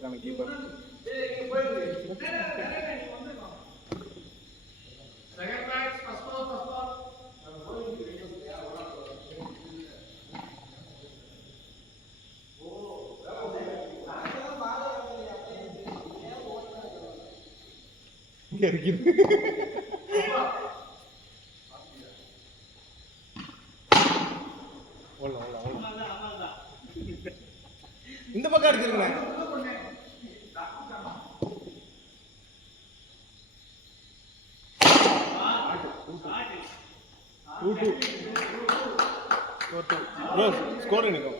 இருக்கான keeper. Second match first ball இந்த பக்கம் அடிச்சிருக்கேன். ஸ்கோர் எனக்கு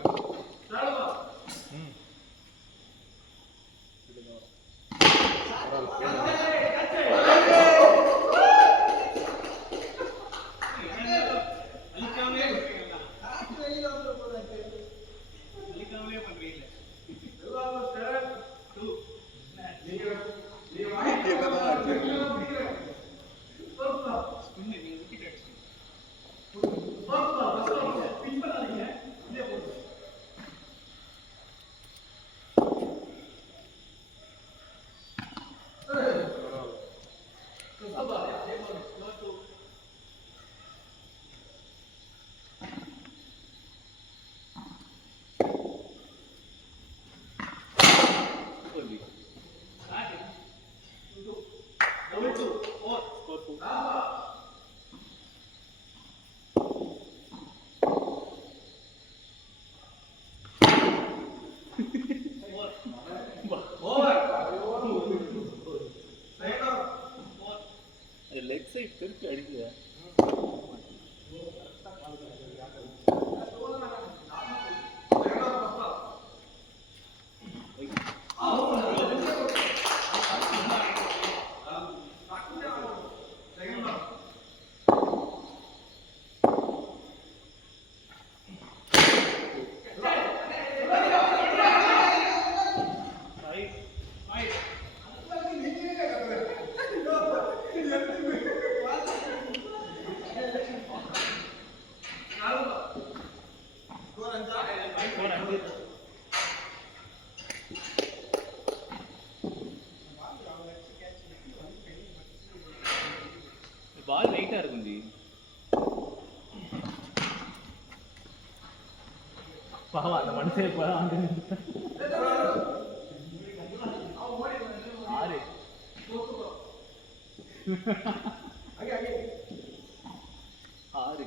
லெக் சைட் திருப்பி அடிக்குது. பால் வெயிட்டா இருக்கும் ஜி. பாவம் அந்த மனுஷன் இப்ப ஆறு ஆறு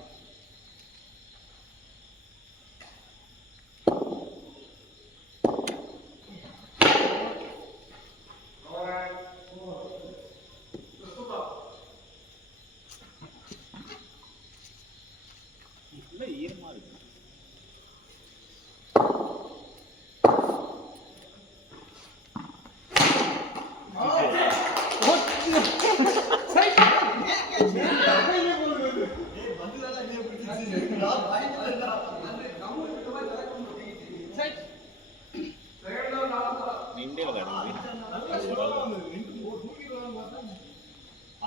ஈரமா இருக்கு.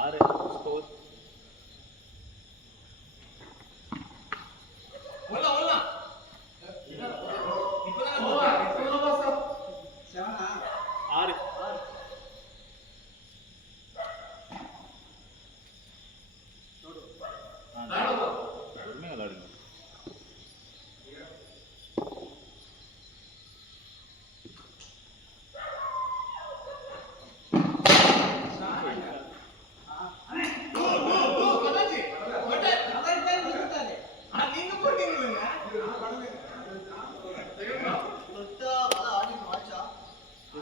ஆறு ஸ்கோர் ஆறு விளாடுங்க.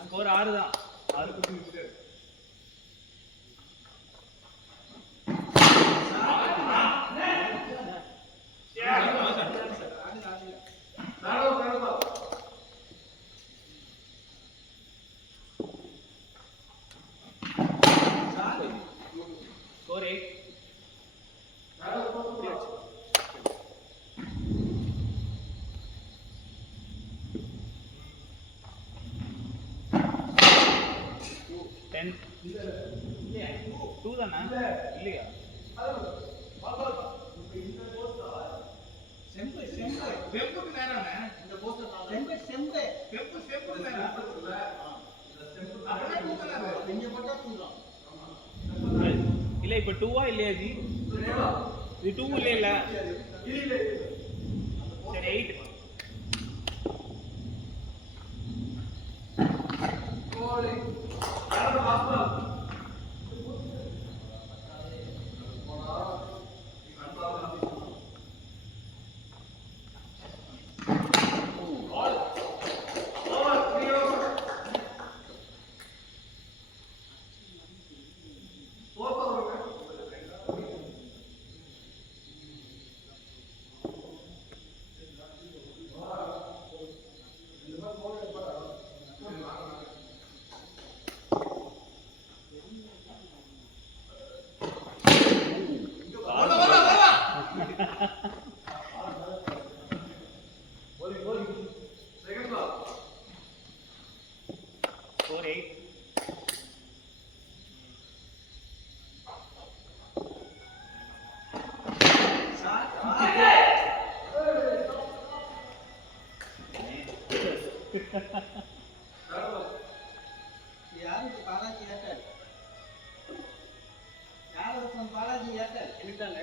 ஸ்கோர் ஆறு தான். ஆறு ஸ்கோர் 8. டூ தானே இல்லையா? செம்புக்கு நேரம் இந்த போஸ்டர் செம்பு செம்பு செம்பு செம்பு நேரம் இல்ல இப்ப 2 இல்லையா ஜி? இது 2 இல்ல சரி 8 score 8 யாருக்கு பாலாஜி ஏர்டெல் யாருக்கு பாலாஜி ஏர்டெல் இருக்காங்க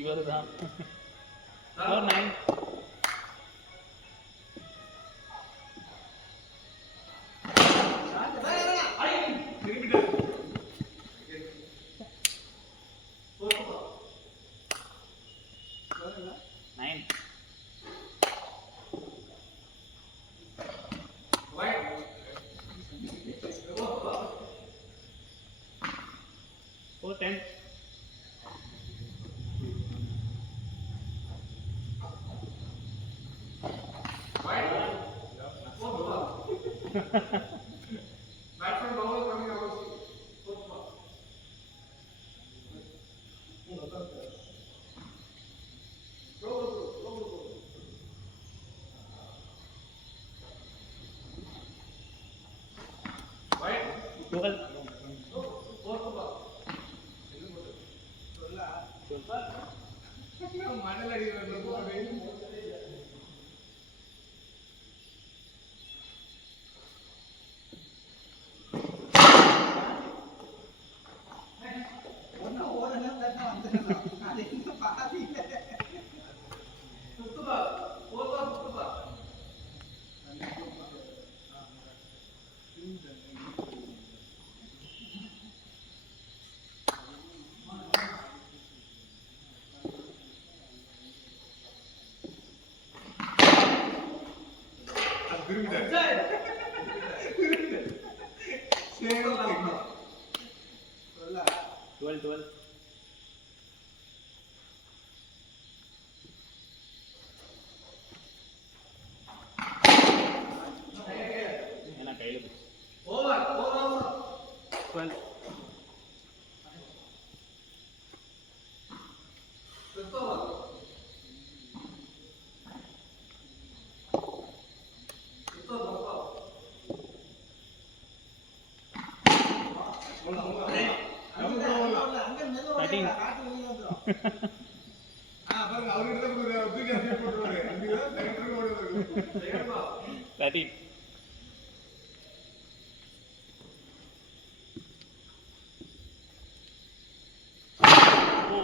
இவர்தான் score 9 9 score 10 Batsman bowler coming out. Right. 12 மணல் அடிக்கிறது ஒன்னும் ஓடனா தட்டா வந்துடணும் அது என்ன பாதி சுத்துபா போதா சுத்துபா சொல்ல 12 என்ன கையில பிடிச்சு ஓவர் ஓவர் 12 சுத்துபா சுத்துபா அங்க மெதுவா காட்டு வெளிய வந்துரும் பாருங்க அவர்கிட்ட தூக்கி அப்படியே போட்டுருவாரு அப்படிதான் செகண்டரி ஓடுவாரு செகண்டா 13 ஓ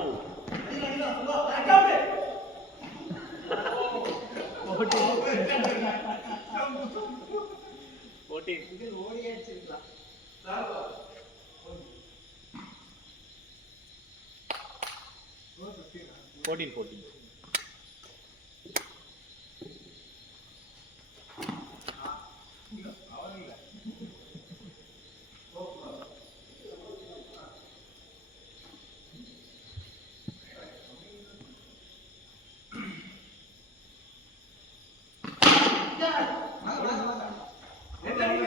14 இங்க ஓடி அடிச்சிருக்கலாம் சார்பா 14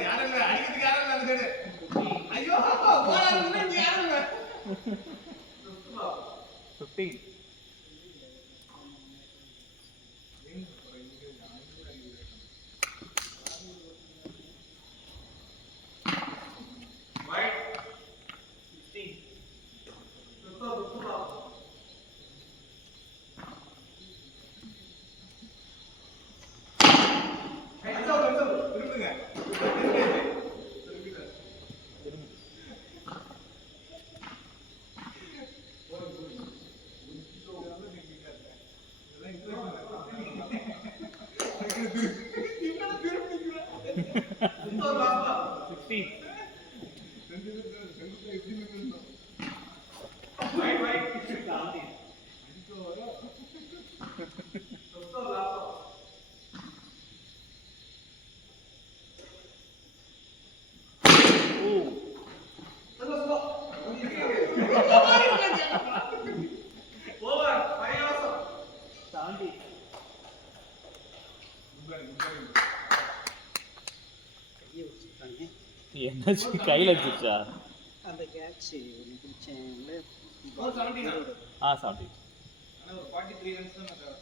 யாரும் அடிக்கிறதுக்கு யாரும் அந்த சைடு ஐயோ போறாங்க யாரும் 15 16 இவனை திருப்பி நிக்கிறா. 16. செங்குத்தா எப்படி நிக்கணும்? என்னாச்சு கையில் அடிச்சிருச்சா? அந்த கேட்ச் பிடிச்சேன் Score 17 ஆ? 17. ஆனா ஒரு 43 runs தான் மச்சான்.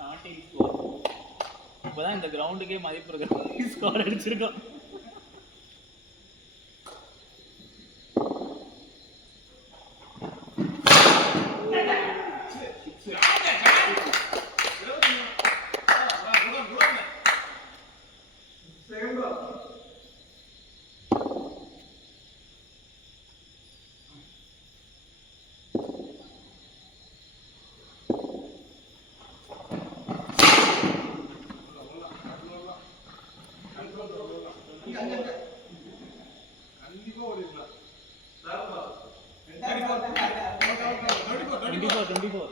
17 ஸ்கோர். இப்போதான் இந்த கிரவுண்டுக்கே மதிப்பு இருக்கிற ஸ்கோர் அடிச்சிருக்கோம். கண்டிப்பா ஓடிடலாம். 24.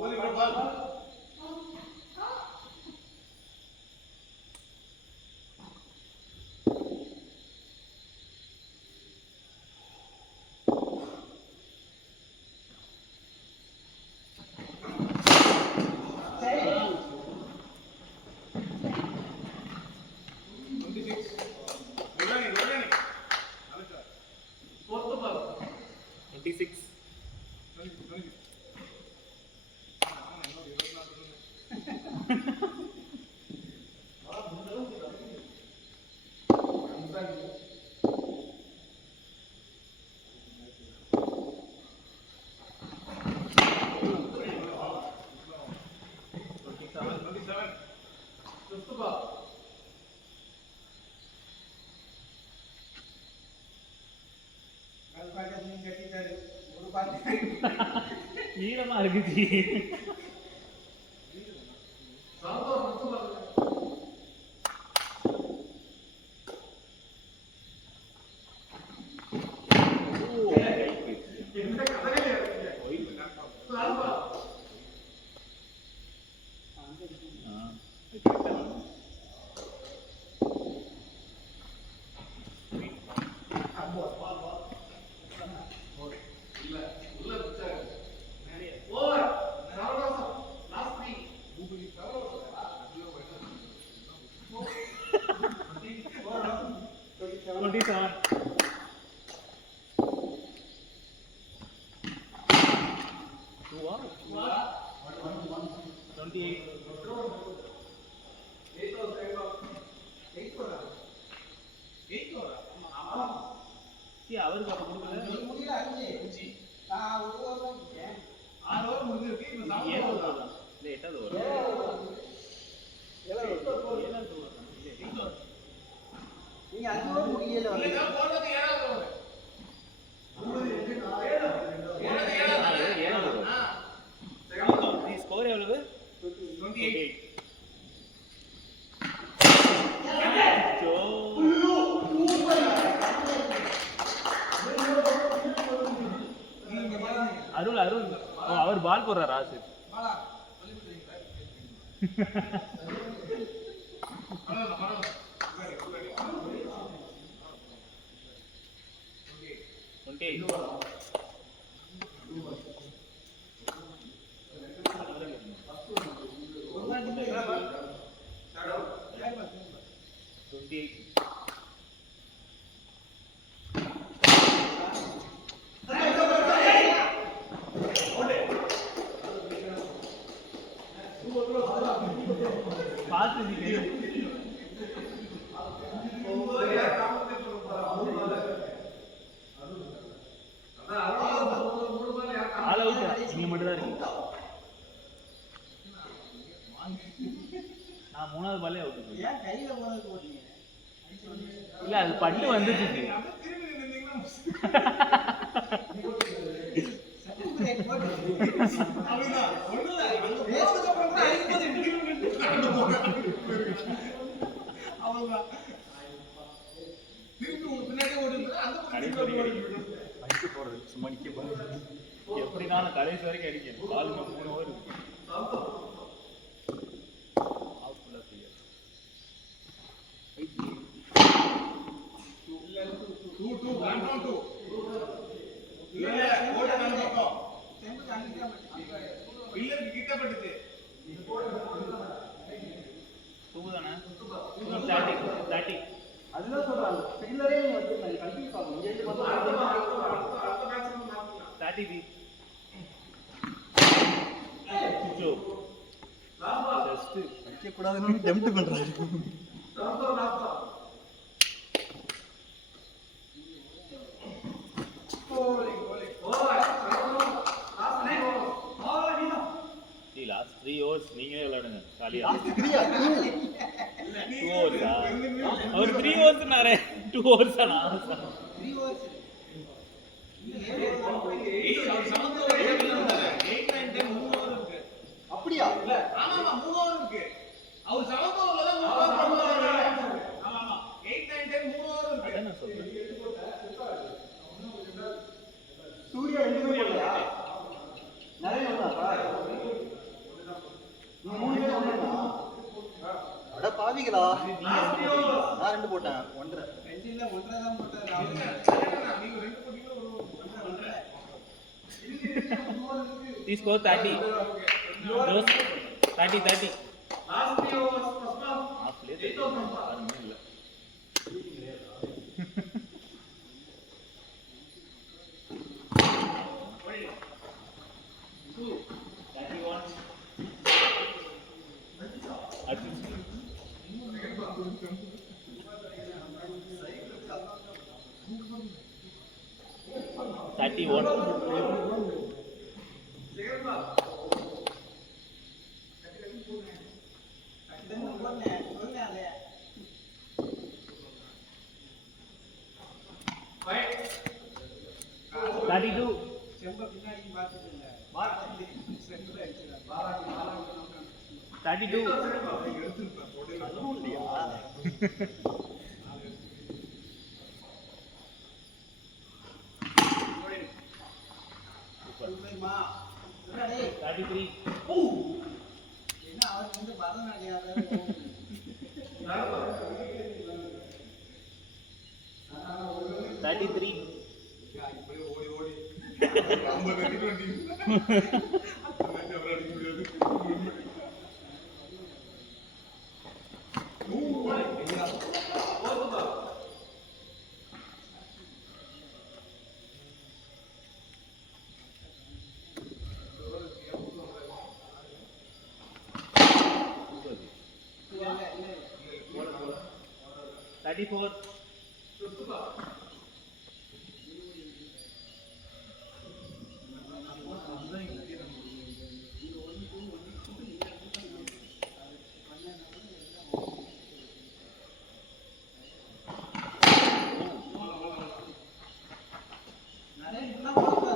ஓடி வா பால். ஈரமா இருக்குது. அவருக்கு அப்ப கொடுக்கல. முடியல அஞ்சு. நான் ஒரு ஓவர் தான் முடிச்சேன். 6 ஓவர் முடிஞ்சிருக்கு. இப்போ 7 ஏழாவது ஓவர் over. இல்ல, எட்டாவது over. ஏழாவது ஓவர். ஏழாவது over. இல்ல, எட்டாவது over. நீங்க அஞ்சு ஓவர் முடியல இல்ல வரீங்க. நான் போறது 7வது ஓவர். ஏழாவது over. ஆ. நீ ஸ்கோர் எவ்வளவு? 28. அருள் அருள் அவர் பால் போடுறாரா? சரி. பாலா சொல்லி கொடுத்தீங்களா? அவ்வளவுதான் பரவாயில்ல. சரி சரி. 28. பார்த்து ஆள் அவுட் நீங்க மட்டும் தான் இருக்கீங்க. நான் 3வது பாலே அவுட். ஏன் கையில போனது போட்டீங்க? இல்ல அது பட்டு வந்துச்சு. திரும்பி நின்னீங்கன்னா அப்படிதான் ஒண்ணுல அங்க பேசுறதுக்கு அப்புறம் கூட அடிக்கும்போது அவ்வளவுதான். திருப்பி உங்க பின்னாடியே ஓடுறது அந்த பக்கம் அடிக்க போறது சும்மா நிக்க போறது. எப்படினாலும் கடைசி வரைக்கும் அடிக்கணும். கால் 3 ஓவர் இருக்கு. ஆஃப்ல கிளியர். 2 1 2 இல்ல ஓட நம்ம பக்கம் செம்பு அங்கிட்டா பட்டு பில்லருக்கு கிட்ட பட்டுச்சு. 2 தானே? 30. அதுதான் சொல்றாங்க. பில்லரே வச்சிருந்தாங்க. கன்ஃபியூஸ் ஆகும். இங்க இருந்து பார்த்தா அடுத்த மேட்ச் மாத்தலாம். 30 தி. ஜஸ்ட் வைக்க கூடாதுன்னு டெம்ப்ட் பண்றாரு. லாஸ்ட் 3 ஓவர்ஸ் நீங்களே விளையாடுங்க காலியா. 2 ஓவர்ஸா? அவர் 3 ஓவர்ஸ் நாரே 2 ஓவர்ஸா நான் 3 ஓவர்ஸ். அவர் சமத்து ஓவர் 8 இருந்தாரு. 8 9 10 3 ஓவர் இருக்கு. அப்படியா? இல்ல. ஆமாமா 3 ஓவர் இருக்கு. அவர் சமத்து ஓவர்ல தான் 3 ஓவர். ஆமாமா 8 9 10 3 ஓவர் இருக்கு. அதான் நான் சொல்றேன். சூர்யா 2 பேர் போடலையா? நிறைய வந்தாப்பா. நீங்க 3 பேர் வந்தீங்களா? அட பாவிகளா. நான் 2 போட்டேன். 1.5. ரெண்டுல 1.5 தான் போட்டாரு. நீங்க 2 போட்டீங்க ஒரு 1.5. He scored 30. Those 30. Last 3 overs first half. Half late. இல்ல. செம்ப பின்னாடி பார்த்துட்டு 32. அதுவும் இல்லையா? சூப்பர்மா. 33. என்ன அவருக்கு வந்து பரதநாட்டியம் 33. ஓடி ஓடி 50 அடிக்க வேண்டியது. அப்புறம் அடிக்க முடியாது. Thirty-four.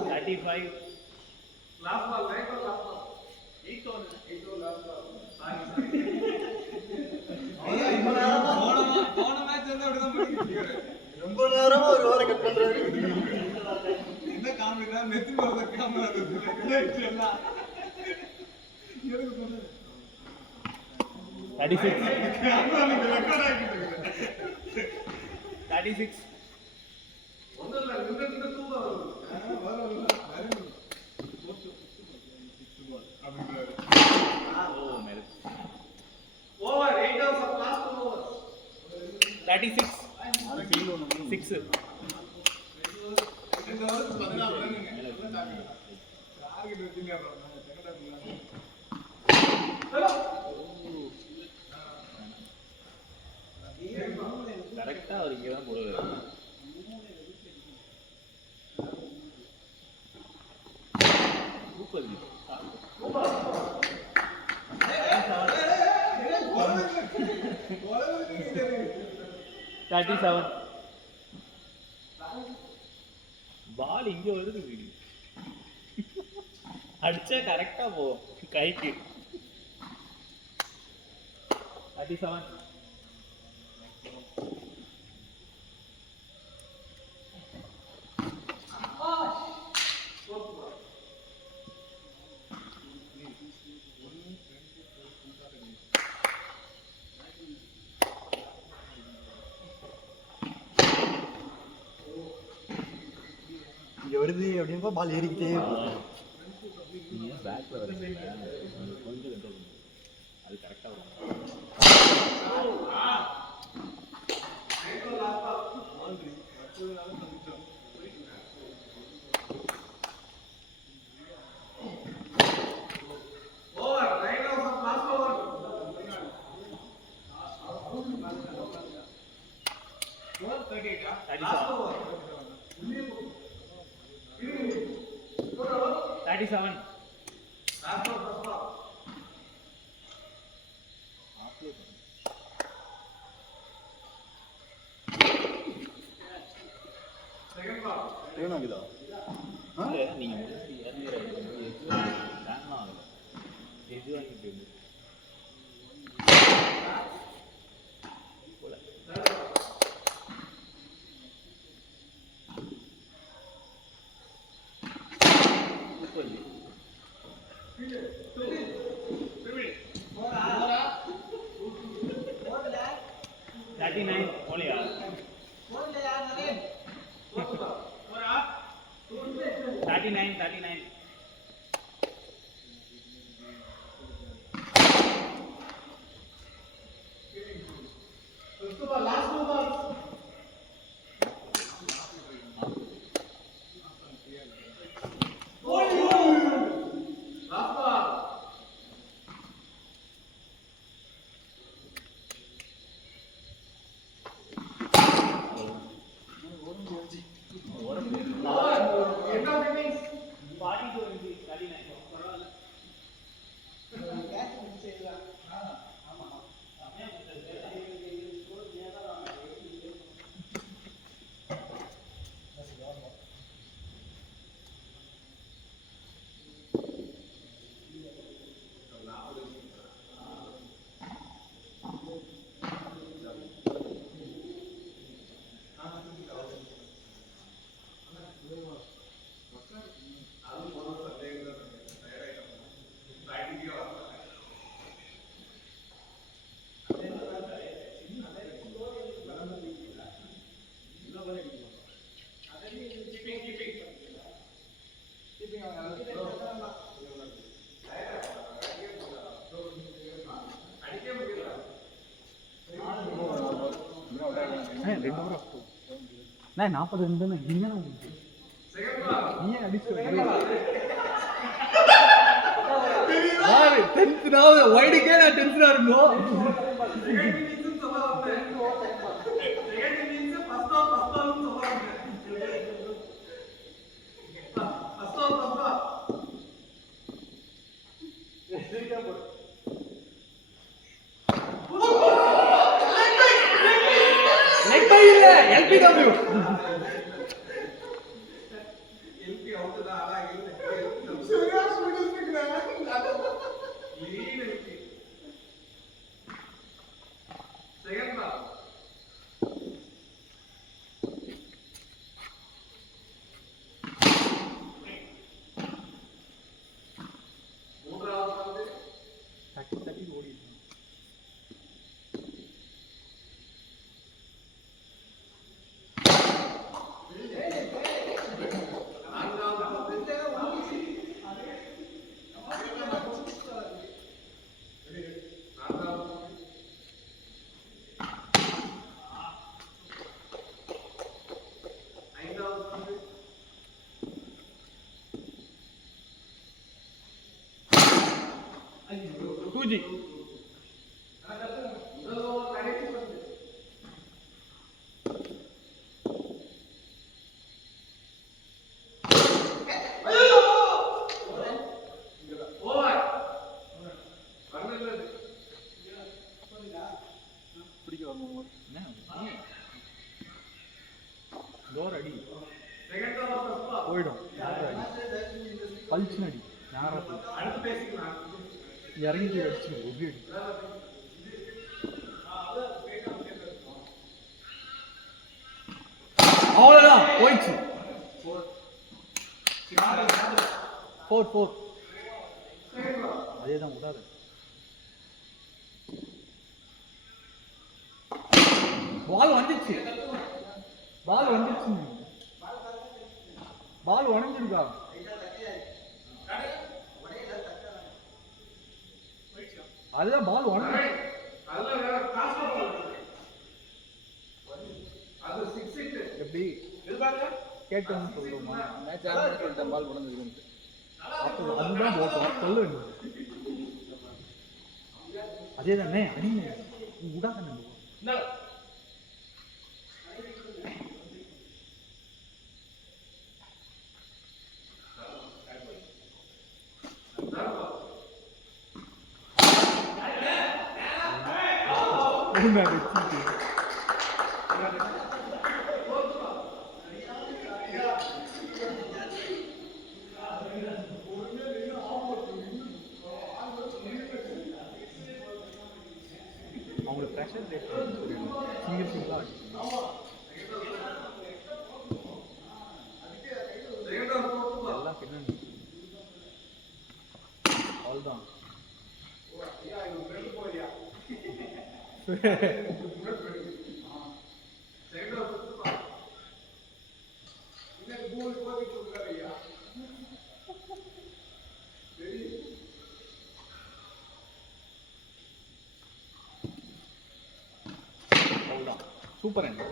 Thirty-five. Last ball, right ball, last ball. 8 over last ball. Sorry. போன மேட்ச் வந்து அப்படிதான் பண்ணிட்டு ரொம்ப நேரமா ஒரு ஓவரை கட் பண்றாரு. என்ன காமெடினா நெத்தி போறத கேமரா இருக்கு எல்லாம் 36. கேமரா ரெக்கார்ட் ஆகிட்டு 36. ஒண்ணும் இல்ல இந்த தூக்கம் வரும் அப்படின்றாரு. Oh, man. Over 8 overs of last 2 overs. 36. 6. 2 overs 16 ரன்னுங்க. Target வெச்சிங்க அப்புறம் செகண்ட் ஹாஃப்ல 37. பால் இங்க வருது. அடிச்சா கரெக்டா போகும் கைக்கு. 37. இங்க வருது அப்படின்னா பால் ஏறிக்கிட்டே பேக்ல வருது கொஞ்சம் கண்ட்ரோல் பண்ணுங்க. அது கரெக்டா வரும். வேணாங்குதா நீங்க எது வாங்கிட்டு நான் 42 நீங்க அடிச்சு டென்ஷனாவது வைடுக்கே நான் டென்ஷனா இருந்தோம். LPW Fuji. டோர் அடி செகண்ட் ஓவர் போயிடும் பல்ச்சுன்னு அடி நேரம் அடுத்து பேசிக்கலாம் இறங்கி அடிச்சு எப்படி அடி அவ்வளோதான் போயிடுச்சு 4 அதே தான் விடாது பால் வந்துச்சு பால் உடஞ்சிருக்கா அதுதான் பால் உடஞ்சிருச்சு எப்படி கேட்டோம்னு சொல்லுவோமா மேட்ச் ஆரம்பிச்சு சொல்லிட்டேன் பால் உடஞ்சிருக்குன்ட்டு அப்போ அதுதான் போட்டோம் சொல்ல வேண்டியது அதே தானே அடிங்க விடாதானே அவங்களுக்கு ப்ரெஷர் சிங்கிள் சிங்கிளாக எல்லாம் பின்னாடி அவ்வளோதான் சூப்பர் அண்ட்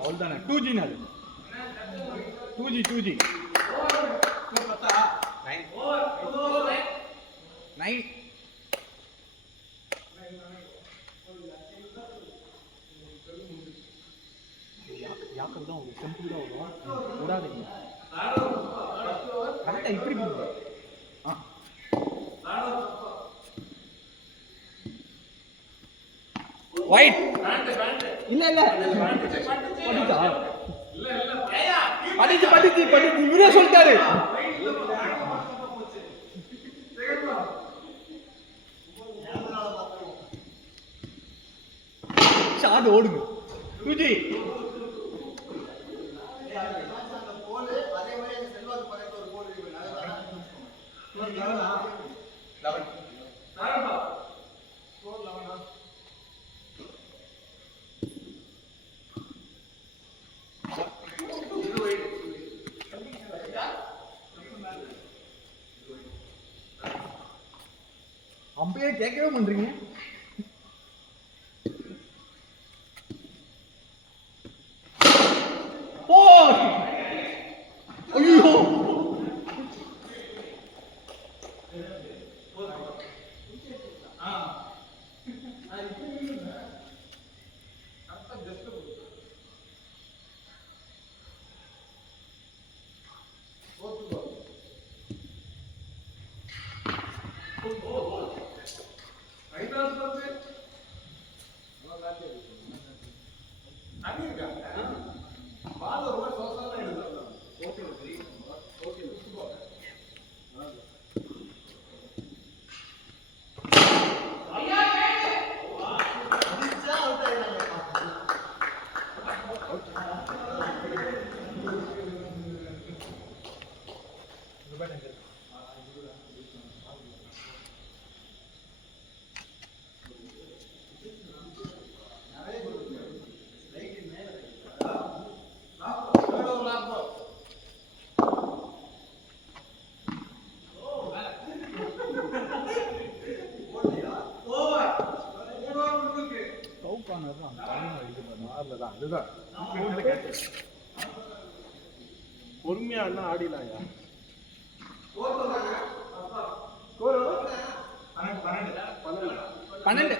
அவ்வளோதானே 2G நாள் 2G 9 யாக்கர் தான் வரும் சிம்பிள் தான் வரும் விடாதீங்க கரெக்டாக இப்படி போங்க ஒயிட் இல்ல படிச்சு இவரே சொல்லிட்டாரு சாது ஓடுங்க 2G அம்பையர் கேட்கவே பண்றீங்க ஐயோ பொறுமையா ஆடிடலாயா 12.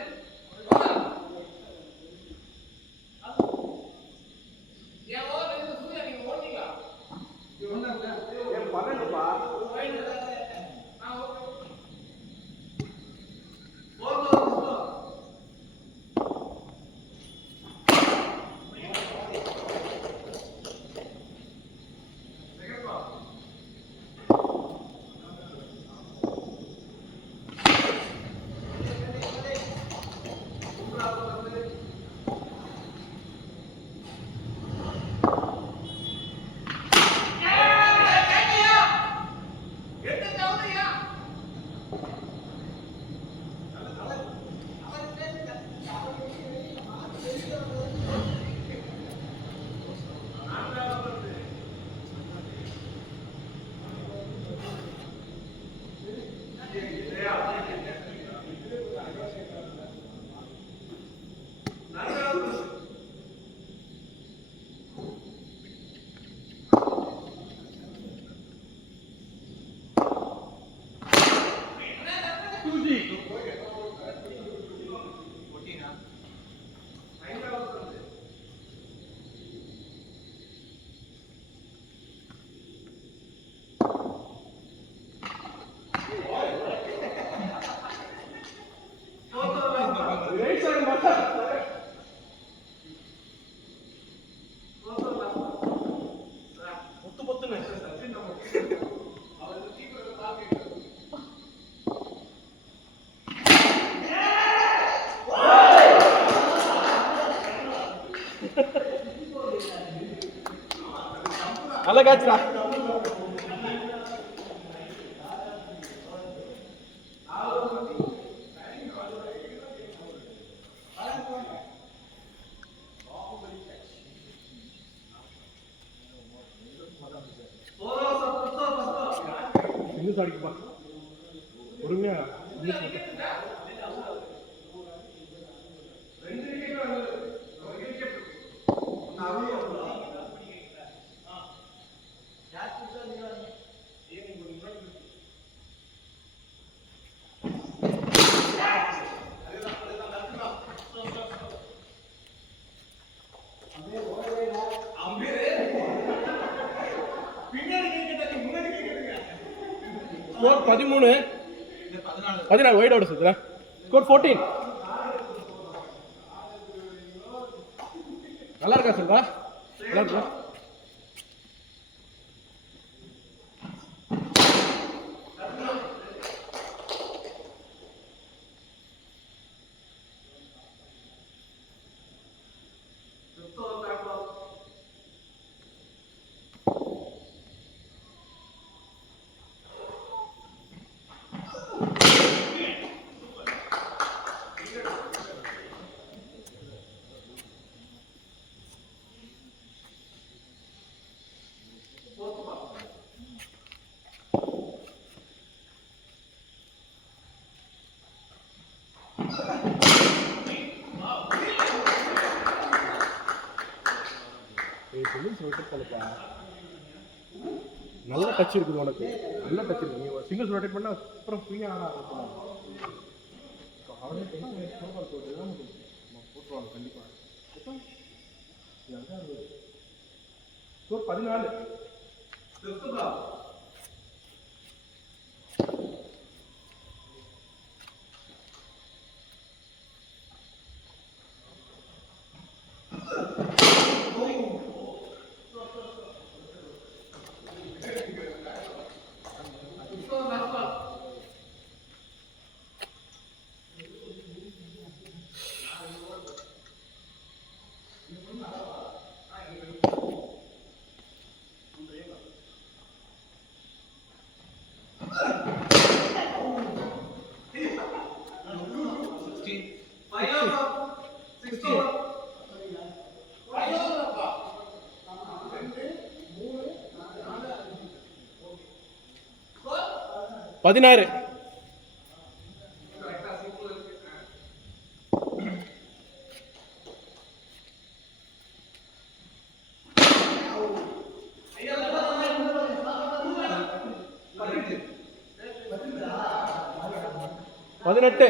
நல்ல கேட்ச்டா. இன்னும் அடிக்குப்பா பொறுமையா. ஸ்கோர் 13. 14 வைட் அவுட் சுத்துறா. ஸ்கோர் 14. நல்லா இருக்கா செல்வா? நல்லா இருக்கா? நல்ல டச் இருக்குது உனக்கு. நல்ல டச் இருக்கு. நீ சிங்கிள்ஸ் ரொட்டேட் பண்ணா அப்புறம் ஃப்ரீயா ஆட ஆரம்பிக்கலாம். அவனே டென்ஷன் ஸ்லோபால் போட்டுதான் போட்டுருவாங்க கண்டிப்பா. ஸ்கோர் 14. பதினாறு. பதினெட்டு.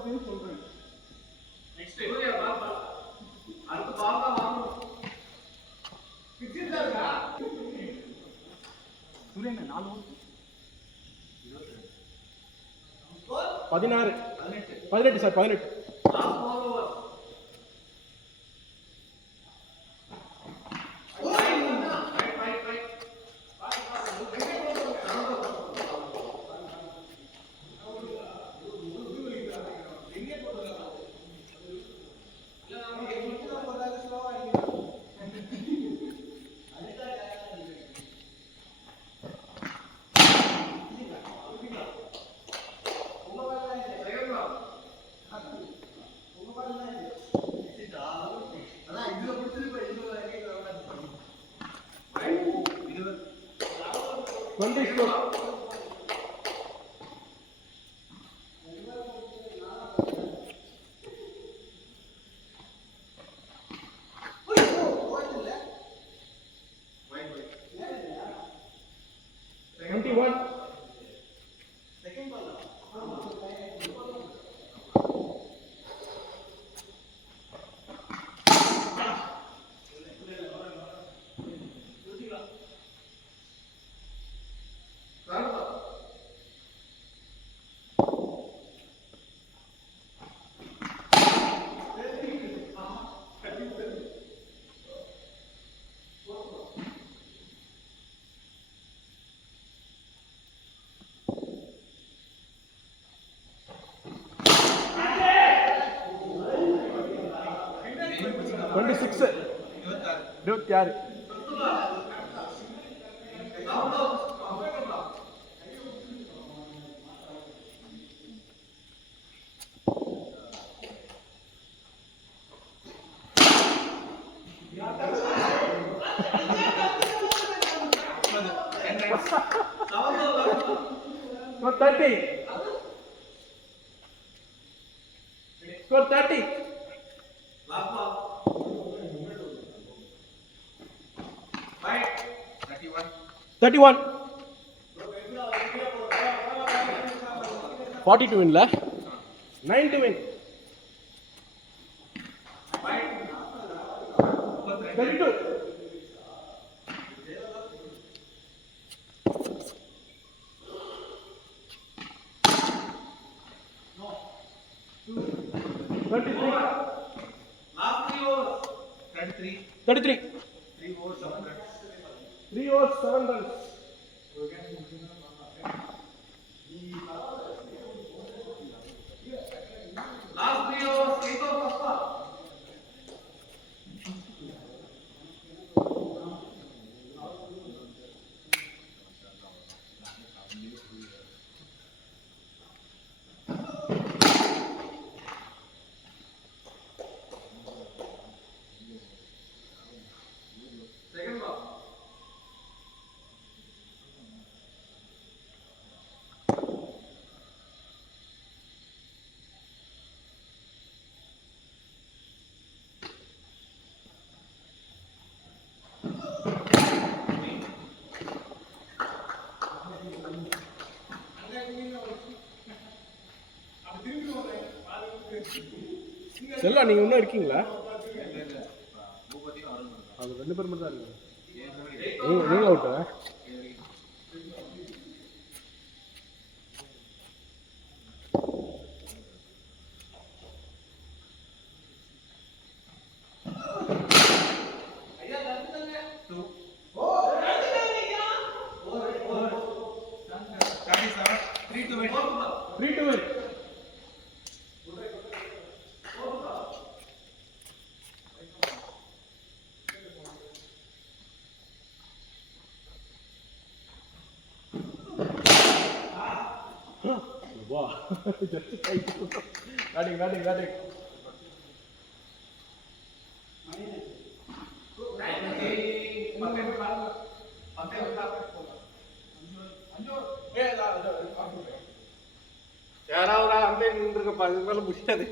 அப்படின்னு சொல்றேன். நெக்ஸ்ட் அடுத்து பால் தான் வாங்கணும். பிச்சிட்டு தான் இருக்கா? சூரியன் 4 ஓவர் 16 18 சார் 18. Last 4 over. அதான் இதுல பிடிச்சிருக்கு இதுல 20 score. Second ball Six 26. Score 30. Score 30. Last ball. 31. 40 to win la. 9 to win. 32. Last 3 overs. 33. 33. 3 overs, 7 runs. 3 overs, 7 runs. Last 3 overs, 8 overs first ball. Second ball. செல்லா நீங்க இன்னும் இருக்கீங்களா? அது 2 பேர் மட்டும் தான் இருக்காங்க. நீங்க அவுட்டா? Wow, just batting. யாராவது அந்த இருந்திருக்கப்பா, இது மேல முடியாது.